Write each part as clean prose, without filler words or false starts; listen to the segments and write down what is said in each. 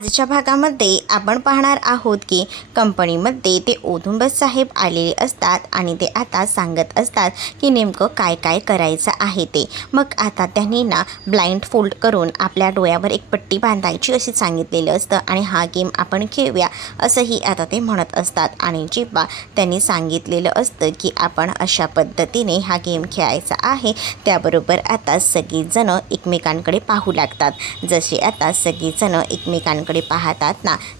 आजच्या भागामध्ये आपण पाहणार आहोत की कंपनीमध्ये ते औदुंबर साहेब आलेले असतात आणि ते आता सांगत असतात की नेमकं काय काय करायचं आहे ते. मग आता त्यांनी ब्लाइंड फोल्ड करून आपल्या डोळ्यावर एक पट्टी बांधायची असे सांगितलेलं असतं आणि हा गेम आपण खेळूया असंही आता ते म्हणत असतात. आणि जेव्हा त्यांनी सांगितलेलं असतं की आपण अशा पद्धतीने हा गेम खेळायचा आहे, त्याबरोबर आता सगळीजणं एकमेकांकडे पाहू लागतात. जसे आता सगळीजणं एकमेकांकडे पाहतात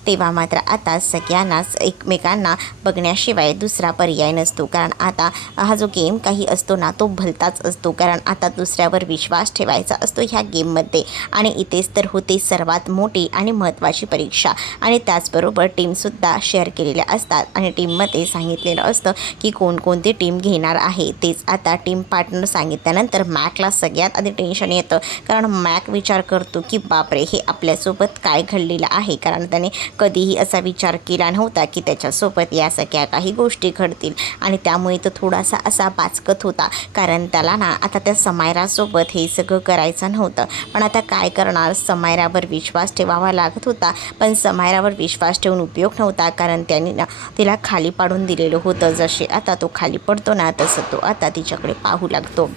तेव्हा मात्र आता सगळ्यांनाच एकमेकांना बघण्याशिवाय दुसरा पर्याय नसतो. कारण आता हा जो गेम काही असतो तो भलताच असतो. कारण आता दुसऱ्यावर विश्वास ठेवायचा असतो ह्या गेममध्ये. आणि इथेच तर होते सर्वात मोठी आणि महत्त्वाची परीक्षा. आणि त्याचबरोबर टीमसुद्धा शेअर केलेल्या असतात आणि टीममध्ये सांगितलेलं असतं की कोणकोणती टीम घेणार आहे. तेच आता टीम पार्टनर सांगितल्यानंतर मॅकला सगळ्यात आधी टेन्शन येतं. कारण मॅक विचार करतो की बापरे, हे आपल्यासोबत काय घडलेलं आहे. कारण त्याने कधीही असा विचार केला नव्हता की त्याच्यासोबत या सगळ्या काही गोष्टी घडतील. आणि त्यामुळे तो थोडासा असा बाचकत होता. कारण त्याला आता त्या समायरासोबत हे सगळं करायचं नव्हतं. पण आता काय करणार, समायरावर विश्वास ठेवावा लागत होता. पण समायरावर विश्वास ठेवून उपयोग नव्हता. कारण त्यांनी तिला खाली पाडून दिलेलं होतं. जसे आता तो खाली पडतो तसं तो आता तिच्याकडे पाहू लागतो.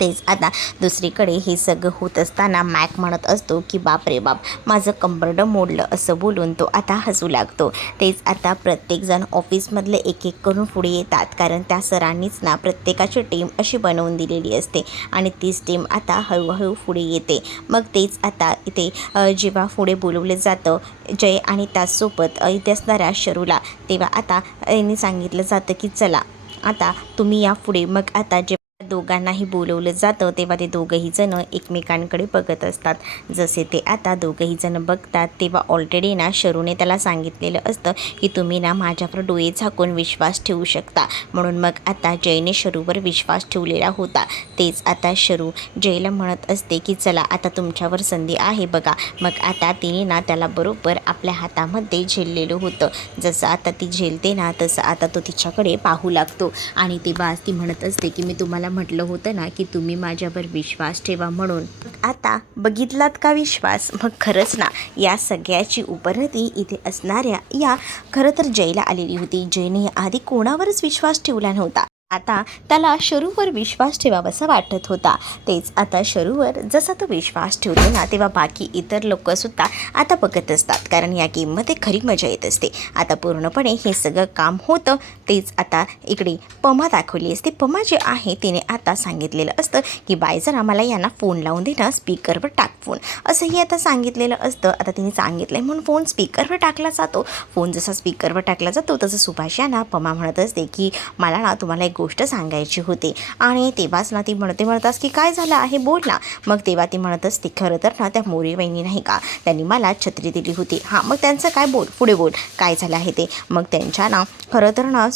तेच आता दुसरीकडे हे सगळं होत असताना मॅक म्हणत असतो की बाप रे बाप, माझं कंबरडं मोडलं असं बोलून तो आता हसू लागतो. तेच आता प्रत्येकजण ऑफिसमधले एक एक करून पुढे येतात. कारण त्या सरांनीच प्रत्येकाची टीम अशी बनवून दिलेली असते आणि तीच टीम आता हळूहळू पुढे येते. मग तेच आता इथे जेव्हा पुढे बोलवलं जातं जय आणि त्याचसोबत इथे असणाऱ्या शरूला, तेव्हा आता यांनी सांगितलं जातं की चला आता तुम्ही या पुढे. मग आता जे दोघांनाही बोलवलं जातं तेव्हा ते दोघंही जण एकमेकांकडे बघत असतात. जसे ते आता दोघंही जण बघतात तेव्हा ऑलरेडी शरूने त्याला सांगितलेलं असतं की तुम्ही माझ्यावर डोळे झाकून विश्वास ठेवू शकता. म्हणून मग आता जयने शरूवर विश्वास ठेवलेला होता. तेच आता शरू जयला म्हणत असते की चला आता तुमच्यावर संधी आहे बघा. मग आता तिने त्याला बरोबर आपल्या हातामध्ये झेललेलं होतं. जसं आता ती झेलते तसं आता तो तिच्याकडे पाहू लागतो. आणि तेव्हा ती म्हणत असते की मी तुम्हाला म्हटलं होतं की तुम्ही माझ्यावर विश्वास ठेवा म्हणून. आता बघितलात का विश्वास? मग खरंच या सगळ्याची उपरती इथे असणाऱ्या या खरं तर जयला आलेली होती. जयने आधी कोणावरच विश्वास ठेवला नव्हता. आता त्याला शरूवर विश्वास ठेवावासा वाटत होता. तेच आता शरूवर जसा तो विश्वास ठेवतो तेव्हा बाकी इतर लोकंसुद्धा आता बघत असतात. कारण या गेममध्ये खरी मजा येत असते. आता पूर्णपणे हे सगळं काम होतं. तेच आता इकडे पमा दाखवली असते. पमा जे आहे तिने आता सांगितलेलं असतं की बाय जरा मला यांना फोन लावून दे स्पीकरवर टाक फोन, असंही आता सांगितलेलं असतं. आता तिने सांगितलं आहे म्हणून फोन स्पीकरवर टाकला जातो. फोन जसा स्पीकरवर टाकला जातो तसं सुभाष पमा म्हणत असते की मला तुम्हाला एक गोष्ट सांगायची होती. आणि तेव्हाच ती म्हणतास की काय झालं आहे बोल ना. मग तेव्हा ती म्हणत असते खरं तर त्या मोरी वहिनी नाही का, त्यांनी मला छत्री दिली होती. हां, मग त्यांचं काय बोल, पुढे बोल काय झालं आहे ते. मग त्यांच्या खरं तर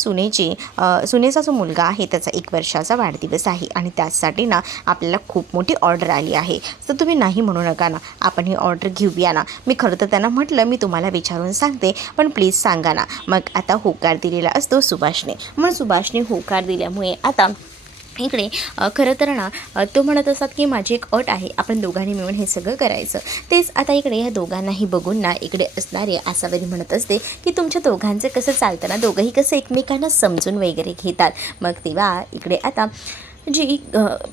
सुनेचा जो मुलगा आहे त्याचा 1 वर्षाचा वाढदिवस आहे आणि त्यासाठी आपल्याला खूप मोठी ऑर्डर आली आहे. तर तुम्ही नाही म्हणू नका आपण ही ऑर्डर घेऊया मी खरं तर त्यांना म्हटलं मी तुम्हाला विचारून सांगते पण प्लीज सांगा मग आता होकार दिलेला असतो सुभाषने. म्हणून सुभाषने होकार दिल्यामुळे आता इकडे खरं तर तो म्हणत असतात की माझी एक अट आहे, आपण दोघांनी मिळून हे सगळं करायचं. तेच आता इकडे या दोघांनाही बघून इकडे असणारे आसावरी म्हणत असते की तुमच्या दोघांचं कसं चालतं दोघंही कसं एकमेकांना समजून वगैरे घेतात. मग तेव्हा इकडे आता जी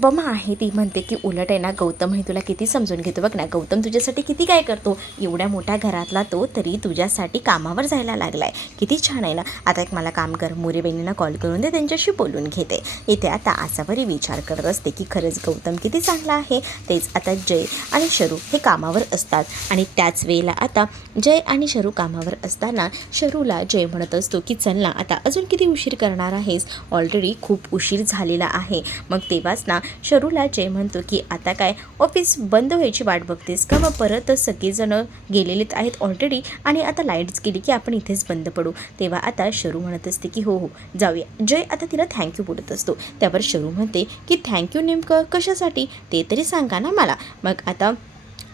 पमा आहे ती म्हणते की उलट आहे गौतम हे तुला किती समजून घेतो बघ गौतम तुझ्यासाठी किती काय करतो. एवढ्या मोठ्या घरातला तो तरी तुझ्यासाठी कामावर जायला लागला आहे, किती छान आहे आता एक मला काम कर, मोरे बहिणींना कॉल करून दे, त्यांच्याशी बोलून घेते. इथे आता आसावरी विचार करत असते की खरंच गौतम किती चांगला आहे. तेच आता जय आणि शरू हे कामावर असतात आणि त्याच वेळेला आता जय आणि शरू कामावर असताना शरूला जय म्हणत असतो की चल आता अजून किती उशीर करणार आहेस, ऑलरेडी खूप उशीर झालेला आहे. मग तेव्हाच शरूला जय म्हणतो की आता काय ऑफिस बंद व्हायची वाट बघतेस का, मग परत सगळेजणं गेलेलेच आहेत ऑलरेडी आणि आता लाईट्स गेली की आपण इथेच बंद पडू. तेव्हा आता शरू म्हणत असते की हो जाऊया. जय आता तिला थँक्यू बोलत असतो. त्यावर शरू म्हणते की थँक्यू नेमकं कशासाठी ते तरी सांगा मला. मग आता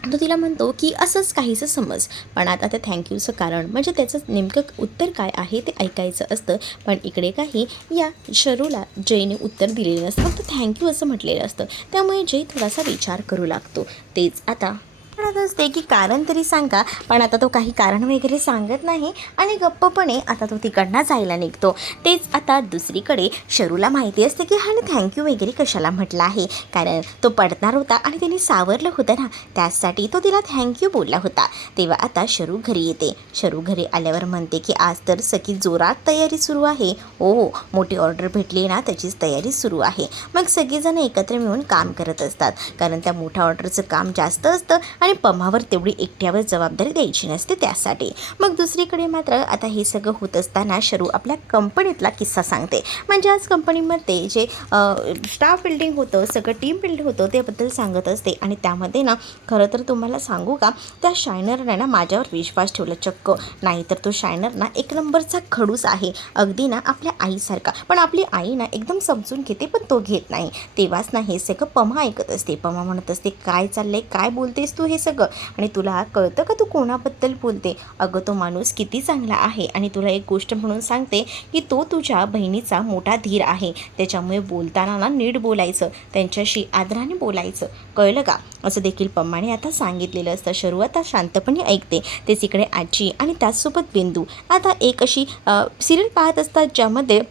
तो तिला म्हणतो की असंच काहीसं समज, पण आता त्या थँक्यूचं कारण म्हणजे त्याचं नेमकं उत्तर काय आहे ते ऐकायचं असतं. पण इकडे काही या शरूला जयने उत्तर दिलेलं नसतं, फक्त थँक्यू असं म्हटलेलं असतं. त्यामुळे जय थोडासा विचार करू लागतो. तेच आता म्हणत असते की कारण तरी सांगा, पण आता तो काही कारण वगैरे सांगत नाही आणि गप्पपणे आता तो तिकडनं जायला निघतो. तेच आता दुसरीकडे शरूला माहिती असते की ह्याने थँक्यू वगैरे कशाला म्हटलं आहे, कारण तो पडणार होता आणि त्यांनी सावरलं होतं ना, त्यासाठी तो तिला थँक्यू बोलला होता. तेव्हा आता शरू घरी येते. शरू घरी आल्यावर म्हणते की आज तर सगळी जोरात तयारी सुरू आहे. हो, मोठी ऑर्डर भेटली ना, त्याचीच तयारी सुरू आहे. मग सगळेजण एकत्र मिळून काम करत असतात, कारण त्या मोठ्या ऑर्डरचं काम जास्त असतं आणि पमावर तेवढी एकट्यावर जबाबदारी द्यायची नसते त्यासाठी. मग दुसरीकडे मात्र आता हे सगळं होत असताना शरू आपल्या कंपनीतला किस्सा सांगते. म्हणजे आज कंपनीमध्ये जे स्टाफ बिल्डिंग होतं, सगळं टीम बिल्ड होतं त्याबद्दल सांगत असते. आणि त्यामध्ये ना खरं तर तुम्हाला सांगू का, त्या शायनरने ना माझ्यावर विश्वास ठेवला चक्क. नाही तर तो शायनर ना एक नंबरचा खडूस आहे, अगदी ना आपल्या आईसारखा. पण आपली आई ना एकदम समजून घेते, पण तो घेत नाही. तेव्हाच ना हे सगळं पमा ऐकत असते. पमा म्हणत असते, काय चाललंय, काय बोलतेस तू हे सगळं, आणि तुला कळतं का तू कोणाबद्दल बोलते? अगं तो माणूस किती चांगला आहे, आणि तुला एक गोष्ट म्हणून सांगते की तो तुझ्या बहिणीचा मोठा धीर आहे. त्याच्यामुळे बोलताना ना नीट बोलायचं, त्यांच्याशी आदराने बोलायचं, कळलं का? असं देखील पम्माने आता सांगितलेलं असतं. शरू आता शांतपणे ऐकते. तेच इकडे आजी आणि त्याचसोबत बिंदू आता एक अशी सिरियल पाहत असतात ज्यामध्ये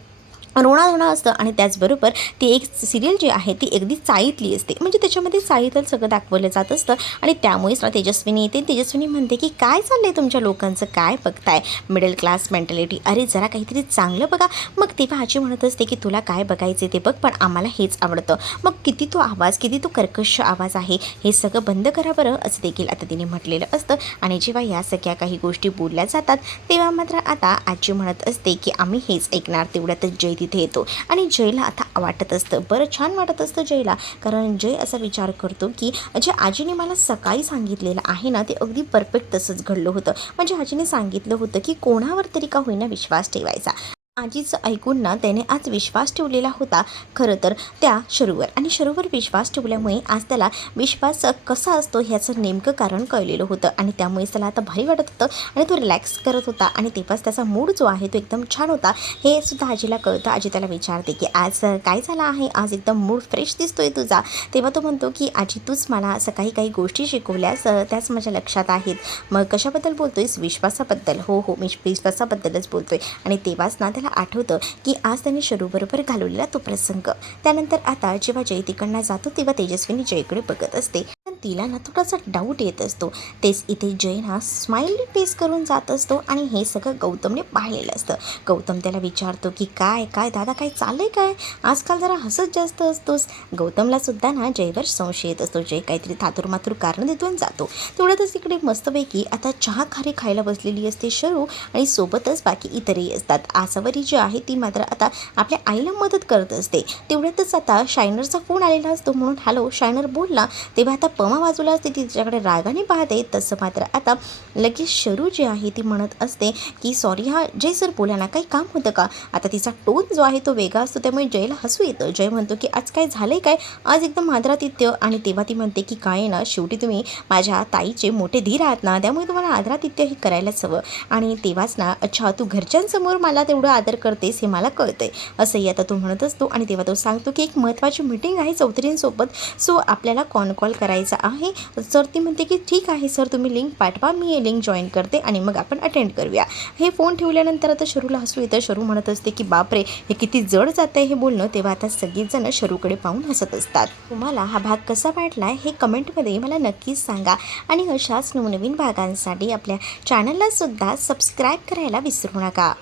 रोणाधोणा असतं, आणि त्याचबरोबर ती एक सिरियल जी आहे ती अगदी चाळीतली असते. म्हणजे त्याच्यामध्ये चाळीतलं सगळं दाखवलं जात असतं. आणि त्यामुळेच ना तेजस्विनी येते. तेजस्विनी म्हणते की काय चाललं आहे तुमच्या लोकांचं, काय बघताय, मिडल क्लास मेंटॅलिटी, अरे जरा काहीतरी चांगलं बघा. मग तेव्हा आजी म्हणत असते की तुला काय बघायचे ते बघ, पण आम्हाला हेच आवडतं. मग किती तो आवाज, किती तो कर्कश आवाज आहे, हे सगळं बंद करा बरं, असं देखील आता तिने म्हटलेलं असतं. आणि जेव्हा या सगळ्या काही गोष्टी बोलल्या जातात तेव्हा मात्र आता आजी म्हणत असते की आम्ही हेच ऐकणार. तेवढ्यातच जय तिथे येतो. आणि जयला आता वाटत असतं, बरं छान वाटत असतं जयला, कारण जय असा विचार करतो की जे आजीने मला सकाळी सांगितलेलं आहे ना, ते अगदी परफेक्ट तसंच घडलं होतं. म्हणजे आजीने सांगितलं होतं की कोणावर तरी का होईना विश्वास ठेवायचा. आजीचं ऐकून ना त्याने आज विश्वास ठेवलेला होता खरं तर त्या शरूवर, आणि शरूवर विश्वास ठेवल्यामुळे आज त्याला विश्वास कसा असतो ह्याचं नेमकं कारण कळलेलं होतं. आणि त्यामुळेच त्याला आता भारी वाटत होतं आणि तो रिलॅक्स करत होता. आणि तेव्हाच त्याचा मूड जो आहे तो एकदम छान होता, हे सुद्धा आजीला कळतं. आजी त्याला विचारते की आज काय झालं आहे, आज एकदम मूड फ्रेश दिसतोय तुझा. तेव्हा तो म्हणतो की आजी तूच मला सकाळी काही गोष्टी शिकवल्यास, त्याच माझ्या लक्षात आहेत. मग कशाबद्दल बोलतोयस? विश्वासाबद्दल. हो हो, मी विश्वासाबद्दलच बोलतोय. आणि तेव्हाच ना त्याला आठवतं की आज त्याने शरूबरोबर घालवलेला तो प्रसंग. त्यानंतर आता जेव्हा जय तिकडनं जातो तेव्हा तेजस्विनी जयकडे बघत असते. पण तिला ना थोडासा डाऊट येत असतो. तेच इथे जय ना स्माइली फेस करून जात असतो आणि हे सगळं गौतमने पाहिलेलं असतं. गौतम त्याला विचारतो की काय काय दादा, काय चाललंय, काय आजकाल जरा हसत जास्त असतोस. गौतमला सुद्धा ना जयवर संशय येत असतो. जय काहीतरी थातूरमातूर कारण देतो जातो. तेवढ्यातच इकडे मस्तपैकी आता चहा खारी खायला बसलेली असते शरू, आणि सोबतच बाकी इतरही असतात. आसावरी जी आहे ती मात्र आता आपल्या आईला मदत करत असते. तेवढ्यातच आता शायनरचा फोन आलेला असतो, म्हणून हॅलो शायनर बोलला. तेव्हा आता पमा बाजूला असते, ती तिच्याकडे रागाने पाहते. तसं मात्र आता लगेच शरू जी आहे ती म्हणत असते की सॉरी हा जय सर बोला ना, काही काम होतं का? आता तिचा टोन जो आहे तो वेगळा असतो, त्यामुळे जयला हसू येतं. जय म्हणतो की आज काय झालंय काय, आज एकदम आदरातिथ्य. आणि तेव्हा ती म्हणते की काय ना, शेवटी तुम्ही माझ्या ताईचे मोठे धीर आहात ना, त्यामुळे तुम्हाला आदरातिथ्य हे करायलाच हवं. आणि तेव्हाच ना, अच्छा तू घरच्यांसमोर मला तेवढं आदर करतेस हे मला कळतंय, असंही आता तो म्हणत असतो. आणि तेव्हा तो सांगतो की एक महत्त्वाची मीटिंग आहे चौधरींसोबत, सो आपल्याला कॉल करायचा आहे. सर ती म्हणते की ठीक आहे सर, तुम्ही लिंक पाठवा, मी हे लिंक जॉईन करते आणि मग आपण अटेंड करूया. हे फोन ठेवल्यानंतर आता शरूला हसू येतं. शरू म्हणत असते की बापरे, हे किती जड जातं हे बोलणं. तेव्हा आता सगळीजणं शरूकडे पाहून हसत असतात. तुम्हाला हा भाग कसा वाटला हे कमेंटमध्ये मला नक्कीच सांगा. आणि अशाच नवनवीन भागांसाठी आपल्या चॅनलला सुद्धा सबस्क्राईब करायला विसरू नका.